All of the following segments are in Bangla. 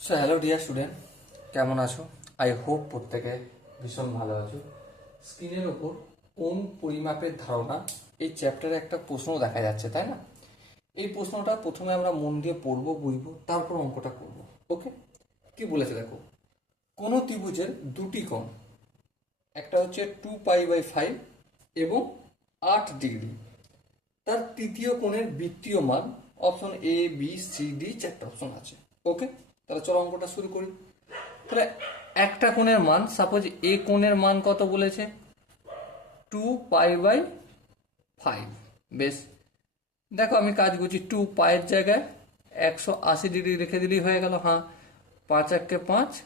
সো হ্যালো ডিয়ার স্টুডেন্ট, কেমন আছো? আই হোপ প্রত্যেকে ভীষণ ভালো আছো। স্ক্রিনের ওপর কোন পরিমাপের ধারণা, এই চ্যাপ্টারে একটা প্রশ্ন দেখা যাচ্ছে, তাই না? এই প্রশ্নটা প্রথমে আমরা মন দিয়ে পড়বো, বুঝবো, তারপর অঙ্কটা করব। ওকে, কি বলেছে দেখো। কোনো ত্রিভুজের দুটি কোণ, একটা হচ্ছে 2π/5 এবং 8 ডিগ্রি, তার তৃতীয় কোণের বৃত্তীয় মান option A B C D, চারটা অপশন আছে। ওকে, তাহলে চলো অঙ্কটা শুরু করি। তাহলে একটা কোণের মান, সাপোজ এ কোণের মান কত বলেছে? 2π/5। বেশ, দেখো আমি কাজ করছি, 2 পায়ের জায়গায় 180 ডিগ্রি রেখে দিলেই হয়ে গেল। হ্যাঁ, 5 × 5 =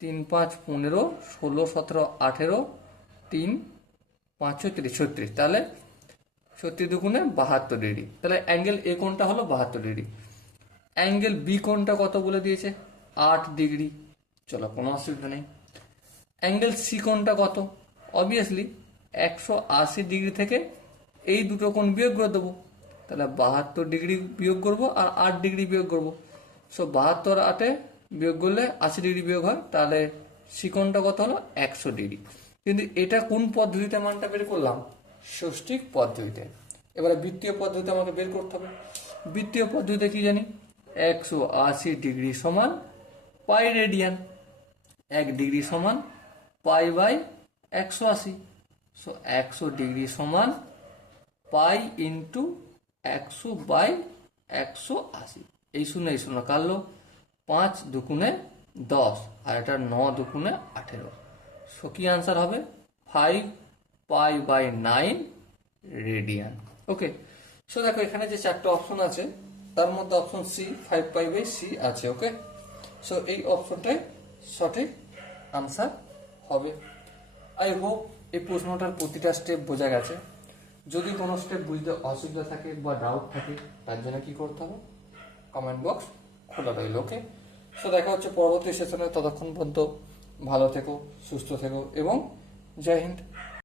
3 × 5 = 15, 16, 17, 18, 3 × 5 = 36। তাহলে 36×2 = 72 ডিগ্রি। তাহলে অ্যাঙ্গেল এ কোণটা হলো 72 ডিগ্রি। অ্যাঙ্গেল বি কোণটা কত বলে দিয়েছে? 8 ডিগ্রি। চলো, কোনো অসুবিধা নেই। অ্যাঙ্গেল সি কোণটা কত? অবভিয়াসলি 180 ডিগ্রি থেকে এই দুটো কোণ বিয়োগ করে দেবো। তাহলে 72 ডিগ্রি বিয়োগ করবো আর 8 ডিগ্রি বিয়োগ করবো। সো 72 আর 8-এ বিয়োগ করলে 80 ডিগ্রি বিয়োগ হয়। তাহলে সি কোণটা কত হলো? 100 ডিগ্রি। কিন্তু এটা কোন পদ্ধতিতে মানটা বের করলাম? ষষ্ঠিক পদ্ধতিতে। এবারে বৃত্তীয় পদ্ধতিতে আমাকে বের করতে হবে। বৃত্তীয় পদ্ধতিতে কি জানি? 180 ডিগ্রি সমান পাই রেডিয়ান, 1 ডিগ্রি সমান π/180। সো 100 ডিগ্রি সমান পাই ইন্টু 100/180। এই শূন্য কাটলো, 5×2 = 10 আর এটা 9×2 = 18। সো কি আনসার হবে? 5π/9 রেডিয়ান। ওকে, সো দেখো এখানে যে চারটে অপশন আছে তার মধ্যে অপশন সি 5π/c আছে। ওকে, সো এই অপশনটাই সঠিক আনসার হবে। আই হোপ এই প্রশ্নটার প্রতিটা স্টেপ বোঝা গেছে। যদি কোনো স্টেপ বুঝতে অসুবিধা থাকে বা ডাউট থাকে, তার জন্য কি করতে হবে? কমেন্ট বক্স খোলা রইল। ওকে, সো দেখা হচ্ছে পরবর্তী সেশনে। ততক্ষণ পর্যন্ত ভালো থেকো, সুস্থ থেকো এবং জয় হিন্দ।